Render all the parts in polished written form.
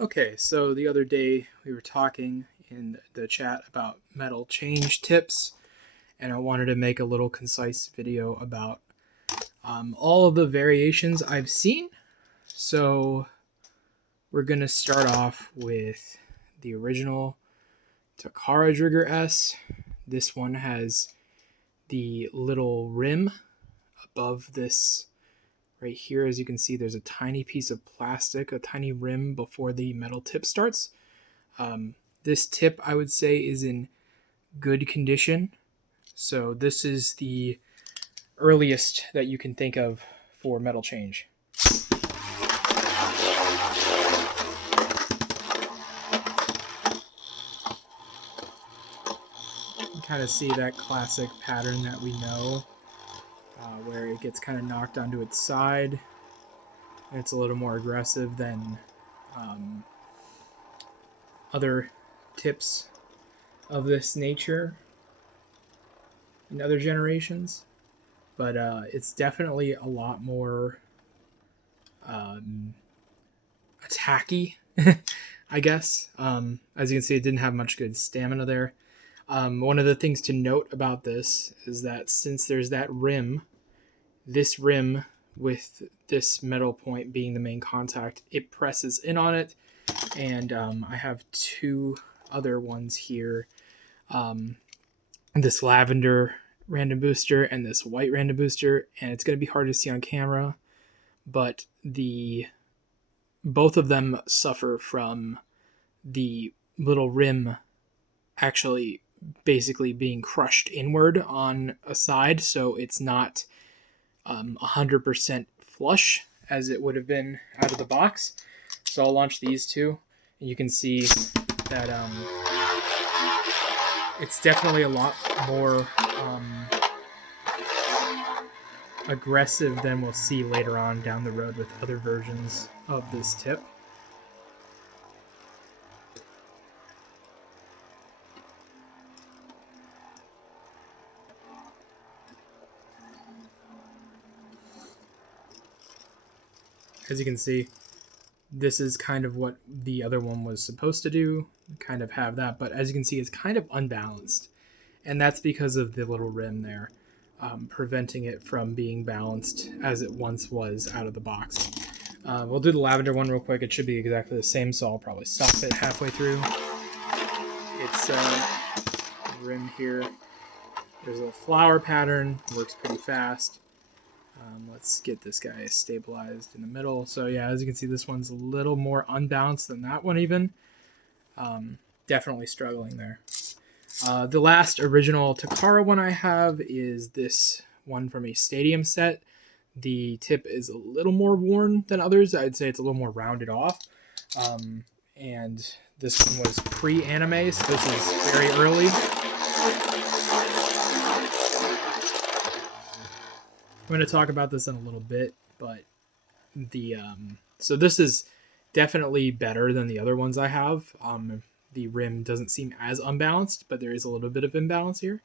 Okay, so the other day we were talking in the chat about metal change tips, and I wanted to make a little concise video about all of the variations I've seen. So we're going to start off with the original Takara Trigger S. This one has the little rim above this right here. As you can see, there's a tiny piece of plastic, a tiny rim before the metal tip starts. This tip, I would say, is in good condition. So this is the earliest that you can think of for metal change. You kind of see that classic pattern that we know, where it gets kind of knocked onto its side. And it's a little more aggressive than other tips of this nature in other generations, but it's definitely a lot more attacky, I guess. As you can see, it didn't have much good stamina there. One of the things to note about this is that since there's that rim, this rim with this metal point being the main contact, it presses in on it. And I have two other ones here. This lavender random booster and this white random booster, and it's going to be hard to see on camera, but both of them suffer from the little rim actually basically being crushed inward on a side, so it's not 100% flush as it would have been out of the box. So I'll launch these two, and you can see that it's definitely a lot more aggressive than we'll see later on down the road with other versions of this tip. As you can see, this is kind of what the other one was supposed to do, kind of have that, but as you can see, it's kind of unbalanced, and that's because of the little rim there, preventing it from being balanced as it once was out of the box. We'll do the lavender one real quick. It should be exactly the same, so I'll probably stop it halfway through. It's rim here. There's a little flower pattern, works pretty fast. Let's get this guy stabilized in the middle. So yeah, as you can see, this one's a little more unbalanced than that one even. Definitely struggling there. The last original Takara one I have is this one from a stadium set. The tip is a little more worn than others. I'd say it's a little more rounded off. And this one was pre-anime, so this is very early. I'm going to talk about this in a little bit, but so this is definitely better than the other ones I have. The rim doesn't seem as unbalanced, but there is a little bit of imbalance here.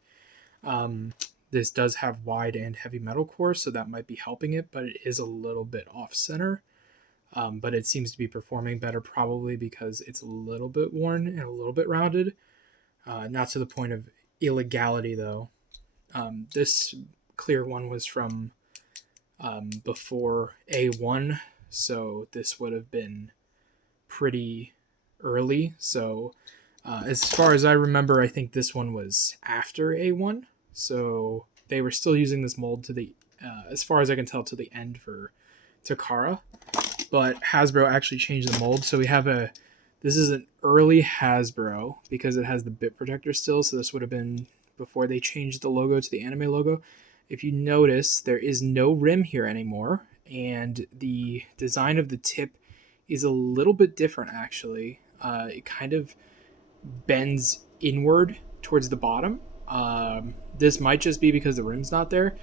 This does have wide and heavy metal cores, so that might be helping it, but it is a little bit off-center. But it seems to be performing better, probably because it's a little bit worn and a little bit rounded. Not to the point of illegality, though. This clear one was from before A1, so this would have been pretty early. So as far as I remember, I think this one was after A1, so they were still using this mold to the as far as I can tell, to the end for Takara, but Hasbro actually changed the mold. So we have this is an early Hasbro because it has the bit protector still, so this would have been before they changed the logo to the anime logo. If you notice, there is no rim here anymore, and the design of the tip is a little bit different, actually. It kind of bends inward towards the bottom. This might just be because the rim's not there.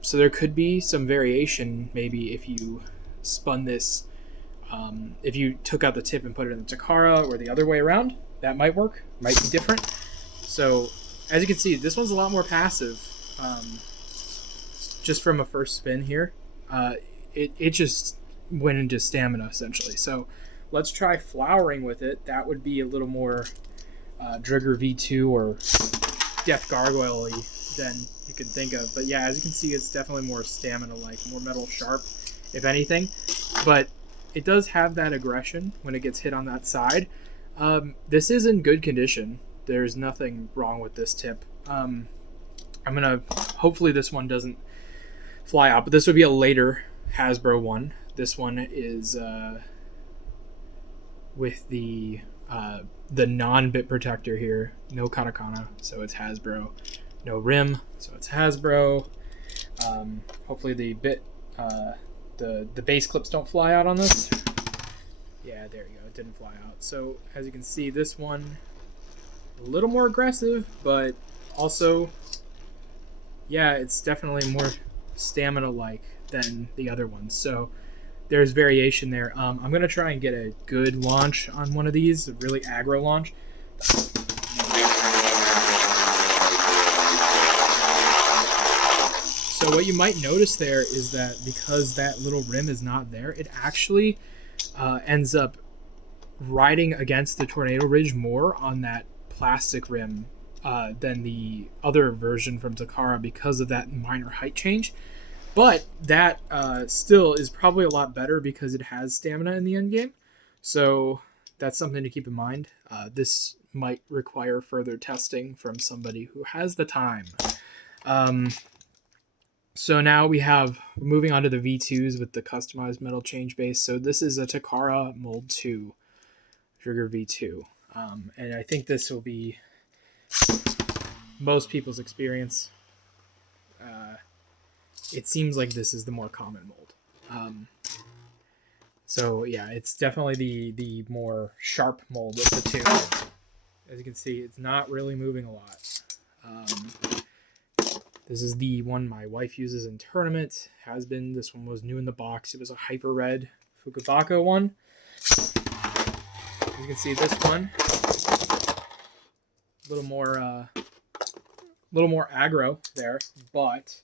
So there could be some variation, maybe if you spun this, if you took out the tip and put it in the Takara or the other way around, that might work, might be different. So as you can see, this one's a lot more passive. Just from a first spin here, it just went into stamina essentially. So let's try flowering with it. That would be a little more Drigger V2 or Death Gargoyle-y than you can think of. But yeah, as you can see, it's definitely more stamina-like, more metal sharp, if anything. But it does have that aggression when it gets hit on that side. This is in good condition. There's nothing wrong with this tip. I'm gonna, hopefully this one doesn't fly out, but this would be a later Hasbro one. This one is with the non-bit protector here, no katakana, so it's Hasbro. No rim, so it's Hasbro. Hopefully the bit, the base clips don't fly out on this. Yeah, there you go, it didn't fly out. So as you can see, this one a little more aggressive, but also, yeah, it's definitely more stamina-like than the other ones. So there's variation there. I'm going to try and get a good launch on one of these, a really aggro launch. So what you might notice there is that because that little rim is not there, it actually ends up riding against the Tornado Ridge more on that plastic rim than the other version from Takara because of that minor height change. But that still is probably a lot better because it has stamina in the end game. So that's something to keep in mind. This might require further testing from somebody who has the time. So now we're moving on to the V2s with the customized metal change base. So this is a Takara Mold 2 Trigger V2. And I think this will be most people's experience. It seems like this is the more common mold. So yeah, it's definitely the more sharp mold of the two. As you can see, it's not really moving a lot. This is the one my wife uses in tournament. Has been. This one was new in the box. It was a hyper red Fukubako one. As you can see, this one a little more aggro there, but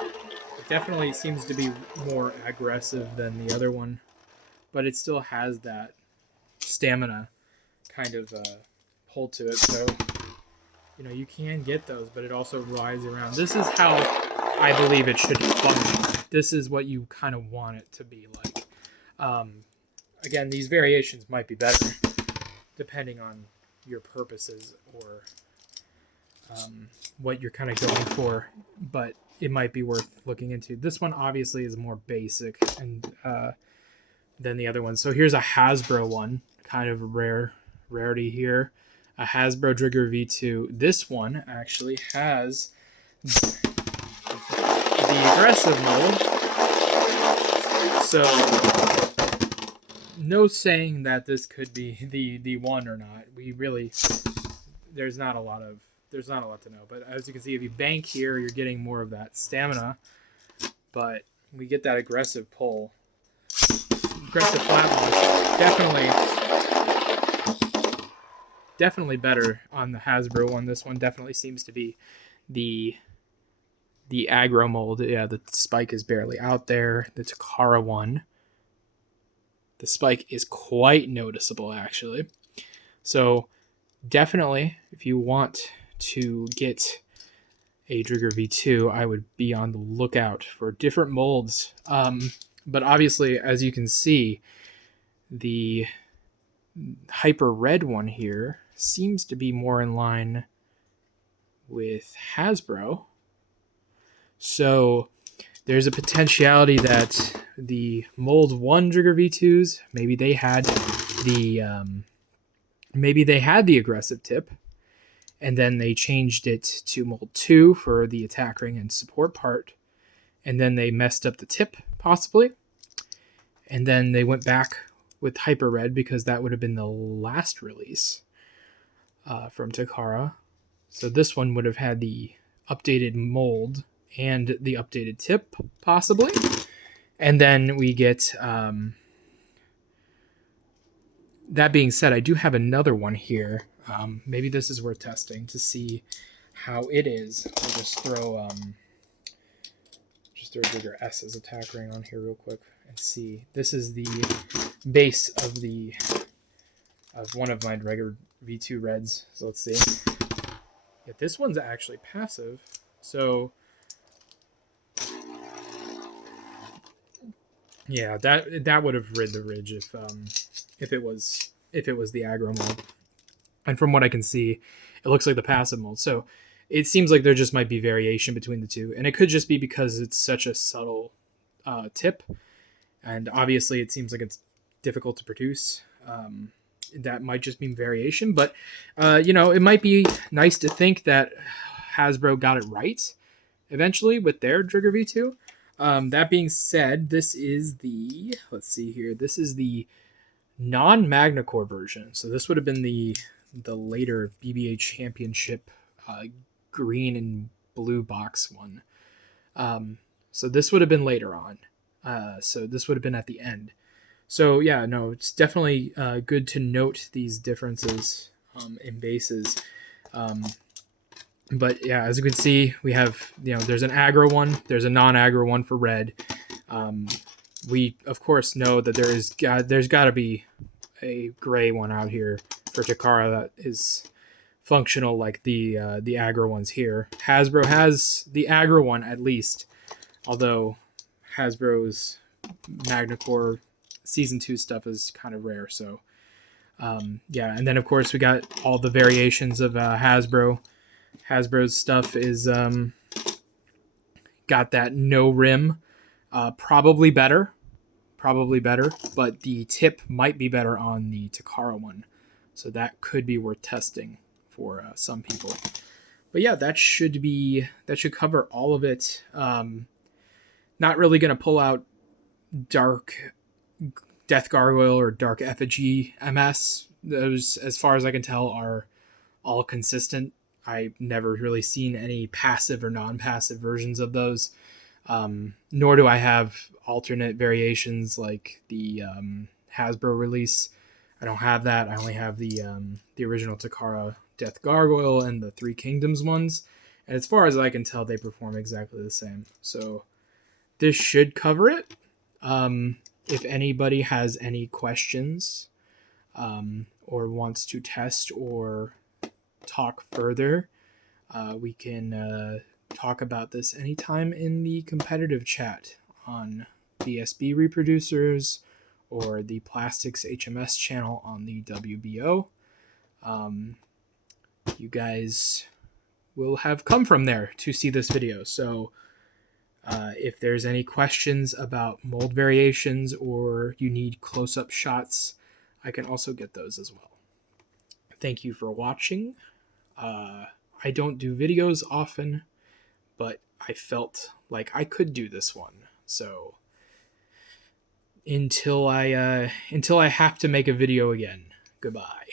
it definitely seems to be more aggressive than the other one, but it still has that stamina kind of pull to it. So, you know, you can get those, but it also rides around. This is how I believe it should function. This is what you kind of want it to be like. Again, these variations might be better depending on your purposes or what you're kind of going for, but it might be worth looking into. This one obviously is more basic and than the other one. So here's a Hasbro one, kind of a rarity here. A Hasbro Trigger V2. This one actually has the aggressive mold. So no saying that this could be the one or not. We really, there's not a lot to know. But as you can see, if you bank here, you're getting more of that stamina. But we get that aggressive pull. Aggressive flat launch. Definitely better on the Hasbro one. This one definitely seems to be the aggro mold. Yeah, the spike is barely out there. The Takara one, the spike is quite noticeable actually. So definitely, if you want to get a Trigger V2, I would be on the lookout for different molds. But obviously, as you can see, the hyper red one here seems to be more in line with Hasbro. So there's a potentiality that the Mold 1 Trigger V2s, maybe they had the aggressive tip, and then they changed it to Mold 2 for the attack ring and support part, and then they messed up the tip, possibly, and then they went back with Hyper Red because that would have been the last release from Takara. So this one would have had the updated mold and the updated tip, possibly. And then we get... that being said, I do have another one here. Maybe this is worth testing to see how it is. I'll just throw Trigger S's attack ring on here real quick and see. This is the base of one of my regular V2 reds. So let's see. Yeah, this one's actually passive. So yeah, that would have rid the ridge if it was the aggro mold. And from what I can see, it looks like the passive mold. So it seems like there just might be variation between the two, and it could just be because it's such a subtle tip, and obviously it seems like it's difficult to produce. That might just mean variation, but it might be nice to think that Hasbro got it right eventually with their Trigger V2. That being said, this is the, let's see here, this is the non-Magnacore version. So this would have been the later BBA Championship green and blue box one. So this would have been later on. So this would have been at the end. So yeah, no, it's definitely good to note these differences in bases. But yeah, as you can see, we have, there's an aggro one, there's a non-aggro one for red. We of course know that there's got to be a gray one out here for Takara that is functional like the aggro ones here. Hasbro has the aggro one at least, although Hasbro's Magnacore Season 2 stuff is kind of rare. So yeah, and then of course we got all the variations of Hasbro. Hasbro's stuff is got that no rim, probably better, but the tip might be better on the Takara one, so that could be worth testing for some people. But yeah, that should cover all of it. Not really gonna pull out Dark Death Gargoyle or Dark Effigy MS. Those, as far as I can tell, are all consistent. I've never really seen any passive or non-passive versions of those. Nor do I have alternate variations like the Hasbro release. I don't have that. I only have the original Takara Death Gargoyle and the Three Kingdoms ones. And as far as I can tell, they perform exactly the same. So this should cover it. If anybody has any questions or wants to test or talk further, we can talk about this anytime in the competitive chat on BSB Reproducers or the Plastics HMS channel on the WBO. You guys will have come from there to see this video. So if there's any questions about mold variations or you need close-up shots, I can also get those as well. Thank you for watching. I don't do videos often, but I felt like I could do this one. So until I have to make a video again, goodbye.